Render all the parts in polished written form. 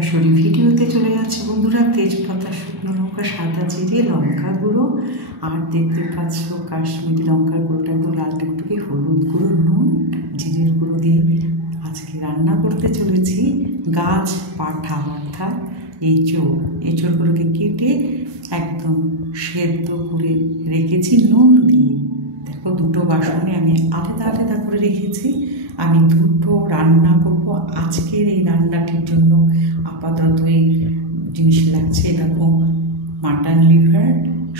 সরাসরি ভিডিওতে চলে যাচ্ছে বন্ধুরা। তেজপাতা, শুকনো লঙ্কা, সাদা জিরে, লঙ্কা গুঁড়ো আর দেখতে পাচ্ছ কাশ্মীরি লঙ্কার গুঁড়োটা একটু লাল টুকটুকে, হলুদ গুঁড়ো, নুন, জিরের গুঁড়ো দিয়ে আজকে রান্না করতে চলেছি গাছ পাঠা অর্থাৎ এঁচোড়। এঁচোড়গুলোকে কেটে একদম সেদ্ধ করে রেখেছি নুন দিয়ে। দেখো দুটো বাসনে আমি আলাদা আলাদা করে রেখেছি। আমি দুটো রান্না করব আজকের এই রান্নাটির জন্য। আপাতত এই জিনিস লাগছে, দেখো মাটন লিভার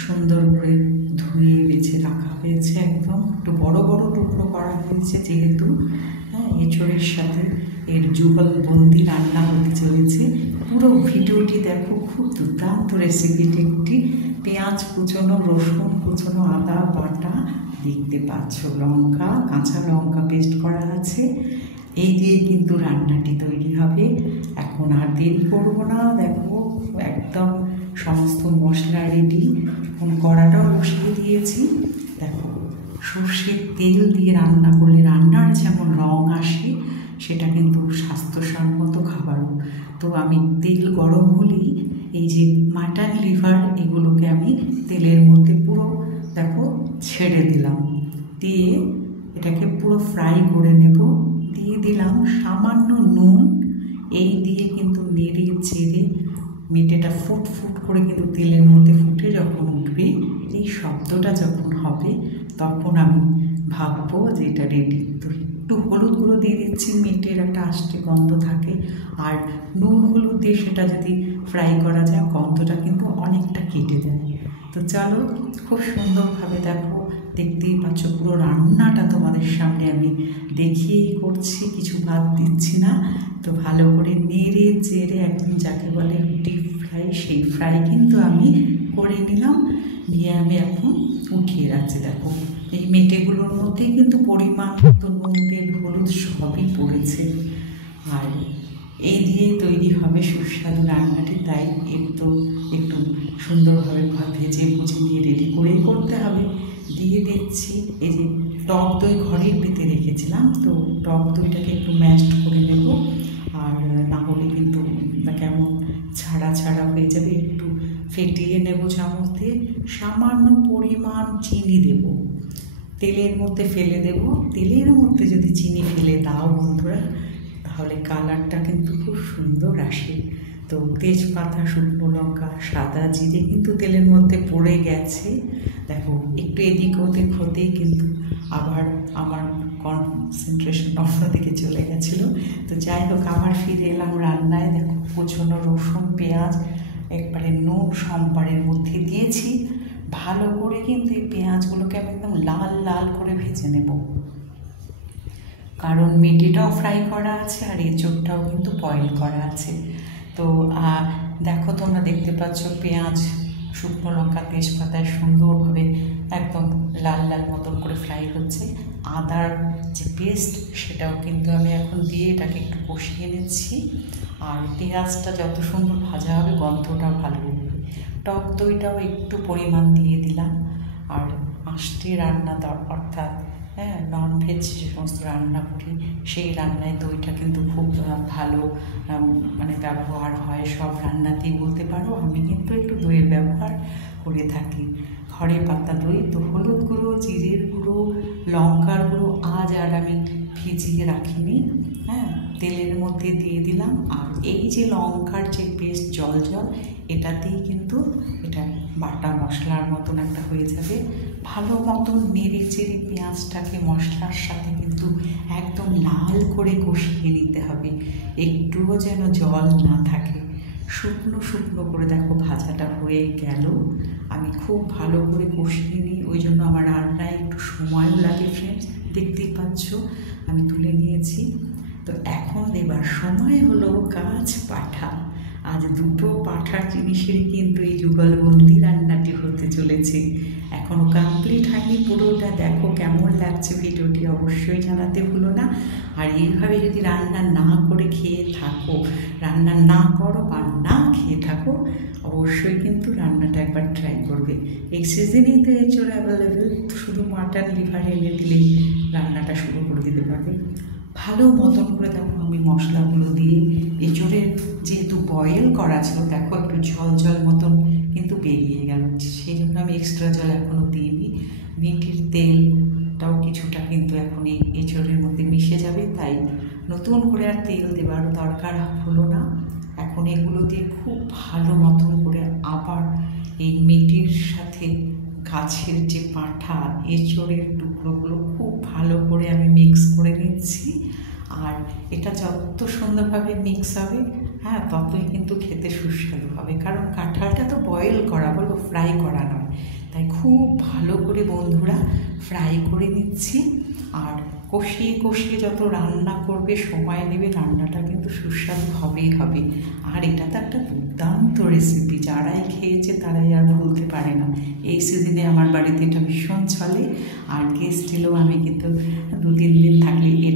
সুন্দর করে ধুয়ে বেছে রাখা হয়েছে, একদম একটু বড় বড় টুকরো করা হয়েছে যেহেতু এঁচোড়ের সাথে এর যুগলবন্দি রান্না হতে চলেছে। পুরো ভিডিওটি দেখো, খুব দুর্দান্ত রেসিপিটি একটি। পেঁয়াজ কুচনো, রসুন কুচনো, আদা বাটা দেখতে পাচ্ছ, লঙ্কা, কাঁচা লঙ্কা পেস্ট করা আছে। এই দিয়ে কিন্তু রান্নাটি তৈরি হবে। এখন আর দেরি করবো না, দেখো একদম সমস্ত মশলা রেডি। এখন কড়াটাও বসিয়ে দিয়েছি। দেখো সর্ষের তেল দিয়ে রান্না করলে রান্নার যেমন রং আসে, সেটা কিন্তু স্বাস্থ্যসম্মত খাবারও। তো আমি তেল গরম হলেই এই যে মাটন লিভার এগুলোকে আমি তেলের মধ্যে পুরো দেখো ছেড়ে দিলাম, দিয়ে এটাকে পুরো ফ্রাই করে নেব। দিয়ে দিলাম সামান্য নুন। এই দিয়ে কিন্তু নেড়ে চেড়ে মেটেটা ফুট ফুট করে কিন্তু তেলের মধ্যে ফুটে যখন উঠবে, এই শব্দটা যখন হবে, তখন আমি ভাববো যে এটা রেডি। তো একটু হলুদ গুঁড়ো দিয়ে দিচ্ছি, মেটের একটা আষ্টে গন্ধ থাকে। আর নুন হলুদ দিয়ে সেটা যদি ফ্রাই করা যায়, গন্ধটা কিন্তু অনেকটা কেটে যায়। তো চলো, খুব সুন্দরভাবে দেখো, দেখতেই পাচ্ছ পুরো রান্নাটা তোমাদের সামনে আমি দেখিয়েই করছি, কিছু বাদ দিচ্ছি না। তো ভালো করে নেড়ে চেড়ে একদম যাকে বলে ডিপ ফ্রাই, সেই ফ্রাই কিন্তু আমি করে নিলাম। নিয়ে আমি এখন উঠিয়ে রাখছি। দেখো এই মেটেগুলোর মধ্যেই কিন্তু পরিমাণ মতো নুন, তেল, হলুদ সবই পড়েছে। আর এই দিয়েই তৈরি হবে সুস্বাদু রান্নাটি। তাই একটু সুন্দরভাবে ভেজে বুঝে নিয়ে রেডি করেই করতে হবে। দিয়ে দিচ্ছি এই যে টক দই ঘরের পেতে রেখেছিলাম, তো টক দইটাকে একটু ম্যাশড করে নেব। আর না হলে কিন্তু কেমন ছাড়া ছাড়া হয়ে যাবে। একটু ফেটিয়ে নেব চামচ দিয়ে। সামান্য পরিমাণ চিনি দেব, তেলের মধ্যে ফেলে দেব। তেলের মধ্যে যদি চিনি ফেলে দাও বন্ধুরা, তাহলে কালারটা কিন্তু খুব সুন্দর আসে। তো তেজপাতা, শুকনো লঙ্কা, সাদা জিরে কিন্তু তেলের মধ্যে পড়ে গেছে। দেখো একটু এদিক ওদিক হতেই কিন্তু আবার আমার কনসেন্ট্রেশন অন্যদিকে চলে গেছিলো। তো যাই হোক, আবার ফিরে এলাম রান্নায়। দেখো কুচনো রসুন, পেঁয়াজ একবারে নুন সম্বারের মধ্যে দিয়েছি। ভালো করে কিন্তু এই পেঁয়াজগুলোকে আমি একদম লাল লাল করে ভেজে নেব, কারণ মেটেটাও ফ্রাই করা আছে আর এঁচোড়টাও কিন্তু বয়েল করা আছে। তো দেখো তোমরা দেখতে পাচ্ছ পেঁয়াজ, শুকনো লঙ্কা, তেজপাতায় সুন্দরভাবে একদম লাল লাল মতন করে ফ্রাই হচ্ছে। আদার যে পেস্ট, সেটাও কিন্তু আমি এখন দিয়ে এটাকে একটু কষিয়ে নিচ্ছি। আর পেঁয়াজটা যত সুন্দর ভাজা হবে, গন্ধটাও ভালো হবে। টক দইটাও একটু পরিমাণ দিয়ে দিলাম। আর আষ্টে রান্না অর্থাৎ ননভেজ যে সমস্ত রান্না করি, সেই রান্নায় দইটা কিন্তু খুব ভালো মানে ব্যবহার হয়। সব রান্নাতেই বলতে পারো, আমি কিন্তু একটু দইয়ের ব্যবহার করে থাকি। ঘরে পাতা দই। তো হলুদ গুঁড়ো, জিরের গুঁড়ো, লঙ্কার গুঁড়ো আজ আর আমি ভিজিয়ে রাখিনি, তেলের মধ্যে দিয়ে দিলাম। আর এই যে লঙ্কার যে পেস্ট জল জল, এটাতেই কিন্তু এটা বাটা মশলার মতন একটা হয়ে যাবে। ভালো মতন নেড়ে চেড়ে পেঁয়াজটাকে মশলার সাথে কিন্তু একদম লাল করে কষিয়ে নিতে হবে, একটুও যেন জল না থাকে। শুকনো শুকনো করে দেখো ভাজাটা হয়ে গেল। আমি খুব ভালো করে কষিয়ে নিই, ওই জন্য আমার রান্নায় একটু সময়ও লাগে ফ্রেন্ডস। দেখতেই পাচ্ছ আমি তুলে নিয়েছি। তো এখন দেবার সময় হলো গাছ পাঠা। আজ দুটো পাঠার জিনিসেরই কিন্তু এই যুগলবন্দি রান্নাটি হতে চলেছে। এখনও কমপ্লিট হয়নি পুরোটা। দেখো কেমন লাগছে ভিডিওটি অবশ্যই জানাতে ভুলো না। আর এইভাবে যদি রান্না না করে খেয়ে থাকো, রান্না না করো বা না খেয়ে থাকো, অবশ্যই কিন্তু রান্নাটা একবার ট্রাই করবে। এই সিজনেই তো এঁচোড় অ্যাভেলেবেল, শুধু মাটন লিভার এনে দিলেই রান্নাটা শুরু করে দিতে পারবে। ভালো মতন করে দেখো আমি মশলাগুলো দিয়ে, এঁচোড়ের যেহেতু বয়েল করা ছিল, দেখো একটু জল জল মতন কিন্তু বেরিয়ে গেল, সেই জন্য আমি এক্সট্রা জল এখনও দিইনি। মিটির তেলটাও কিছুটা কিন্তু এখন এই এঁচোড়ের মধ্যে মিশে যাবে, তাই নতুন করে আর তেল দেওয়ার দরকার হলো না। এখন এগুলো দিয়ে খুব ভালো মতন করে আবার এই মিটির সাথে গাছের যে পাঁঠা এঁচোড়ের টুকরোগুলো খুব ভালো করে আমি মিক্স করে নিচ্ছি। আর এটা যত সুন্দরভাবে মিক্স হবে, হ্যাঁ, ততই কিন্তু খেতে সুস্বাদু হবে, কারণ কাঁঠালটা তো বয়েল করা, বলবো ফ্রাই করা নয়। তাই খুব ভালো করে বন্ধুরা ফ্রাই করে নিচ্ছি। আর কষিয়ে কষিয়ে যত রান্না করবে, সময় নেবে, রান্নাটা কিন্তু সুস্বাদু হবেই হবে। আর এটা তো একটা দুর্দান্ত রেসিপি, যারাই খেয়েছে তারাই আর ভুলতে পারে না। এই সিজনে আমার বাড়িতে এটা ভীষণ চলে, আর গেস্ট এলেও আমি কিন্তু 2-3 দিন থাকলে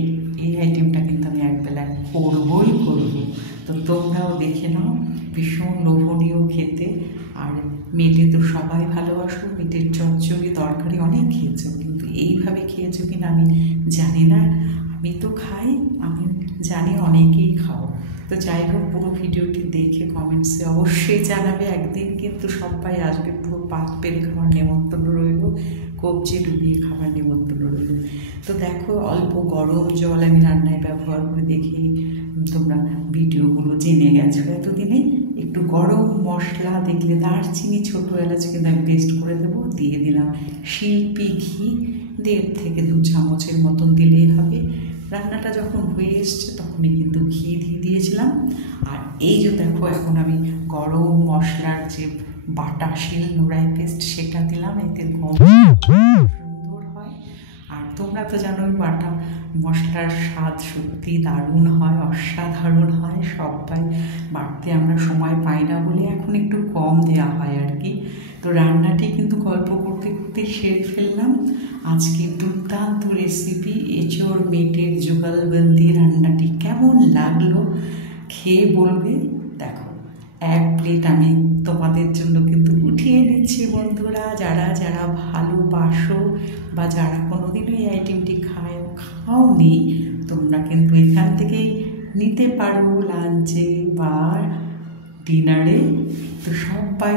এই আইটেমটা কিন্তু আমি একবেলা করবই করবো। তো তোমরাও দেখে নাও, ভীষণ লোভনীয় খেতে। আর মেটে তো সবাই ভালোবাসো, মেটের চচ্চড়ি তরকারি অনেক খেয়েছো, কিন্তু এইভাবে খেয়েছো কিনা আমি জানি না। আমি তো খাই, আমি জানি অনেকেই খাও। তো যাই হোক, পুরো ভিডিওটি দেখে কমেন্টসে অবশ্যই জানাবে। একদিন কিন্তু সবাই আসবে, পুরো পাত পেরে খাওয়ার নেমন্তন্ন রইল, কবজি ডুবিয়ে খাবার নেমন্তন্ন রইল। তো দেখো, অল্প গরম জল আমি রান্নায় ব্যবহার করে দেখি, তোমরা ভিডিওগুলো জেনে গেছো এতদিনে। একটু গরম মশলা দেখলে দারচিনি, ছোটো এলাচ কিন্তু আমি পেস্ট করে দেবো, দিয়ে দিলাম শিল্পী ঘি 1.5 থেকে 2 চামচের মতন দিলেই হবে। রান্নাটা যখন হয়ে এসছে তখনই কিন্তু ঘি দিয়ে দিয়েছিলাম। আর এই যে দেখো, এখন আমি গরম মশলার যে বাটা শিল নোড়াই পেস্ট সেটা দিলাম, এতে সুন্দর হয়। আর তোমরা তো জানো বাটা মশলার স্বাদ সত্যি দারুণ হয়, অসাধারণ হয়। সবাই বাড়তে আমরা সময় পাই না বলে এখন একটু কম দেওয়া হয় আর কি। তো রান্নাটি কিন্তু গল্প করতে করতে সেরে ফেললাম। আজকে দুর্দান্ত রেসিপি এঁচোড় মেটের যুগলবন্দি রান্নাটি কেমন লাগলো খেয়ে বলবে। দেখো, 1 প্লেট আমি তোমাদের জন্য কিন্তু উঠিয়ে নিচ্ছি বন্ধুরা। যারা যারা ভালোবাসো বা যারা কোনোদিনও এই আইটেমটি খাওনি, তোমরা কিন্তু এখান থেকেই নিতে পারো লাঞ্চে বা ডিনারে। তো সবাই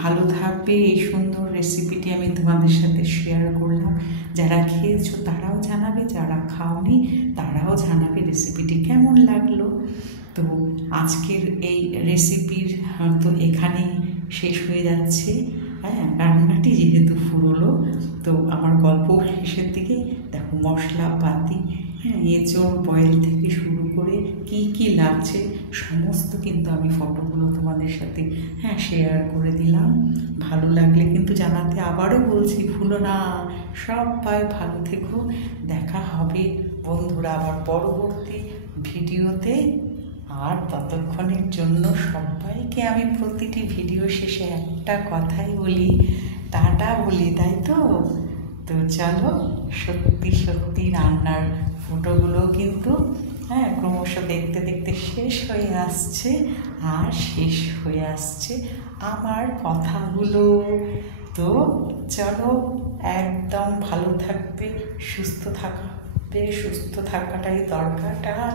ভালো থাকবে। এই সুন্দর রেসিপিটি আমি তোমাদের সাথে শেয়ার করলাম। যারা খেয়েছো তারাও জানাবে, যারা খাওনি তারাও জানাবে রেসিপিটি কেমন লাগলো। তো আজকের এই রেসিপির তো এখানেই শেষ হয়ে যাচ্ছে। হ্যাঁ, রান্নাটি যেহেতু ফুরোলো, তো আমার গল্প শেষের দিকে। দেখো, মশলাপাতি, হ্যাঁ, এঁচোড় বয়েল থেকে শুরু করে কি কি লাগছে সমস্ত কিন্তু আমি ফটোগুলো তোমাদের সাথে শেয়ার করে দিলাম। ভালো লাগলে কিন্তু জানাতে আবারও বলছি, ভুলো না। সবাই ভালো থেকো, দেখা হবে বন্ধুরা আবার পরবর্তী ভিডিওতে। আর ততক্ষণের জন্য সবাইকে আমি প্রতিটি ভিডিও শেষে একটা কথাই বলি, টাটা বলি, তাই তো। তো চলো, সত্যি সত্যি রান্নার ফটোগুলো কিন্তু ক্রমশ দেখতে দেখতে শেষ হয়ে আসছে, আর শেষ হয়ে আসছে আমার কথাগুলো। তো চলো, একদম ভালো থাকবে, সুস্থ থাকবে, সুস্থ থাকাটাই দরকার। টাটা।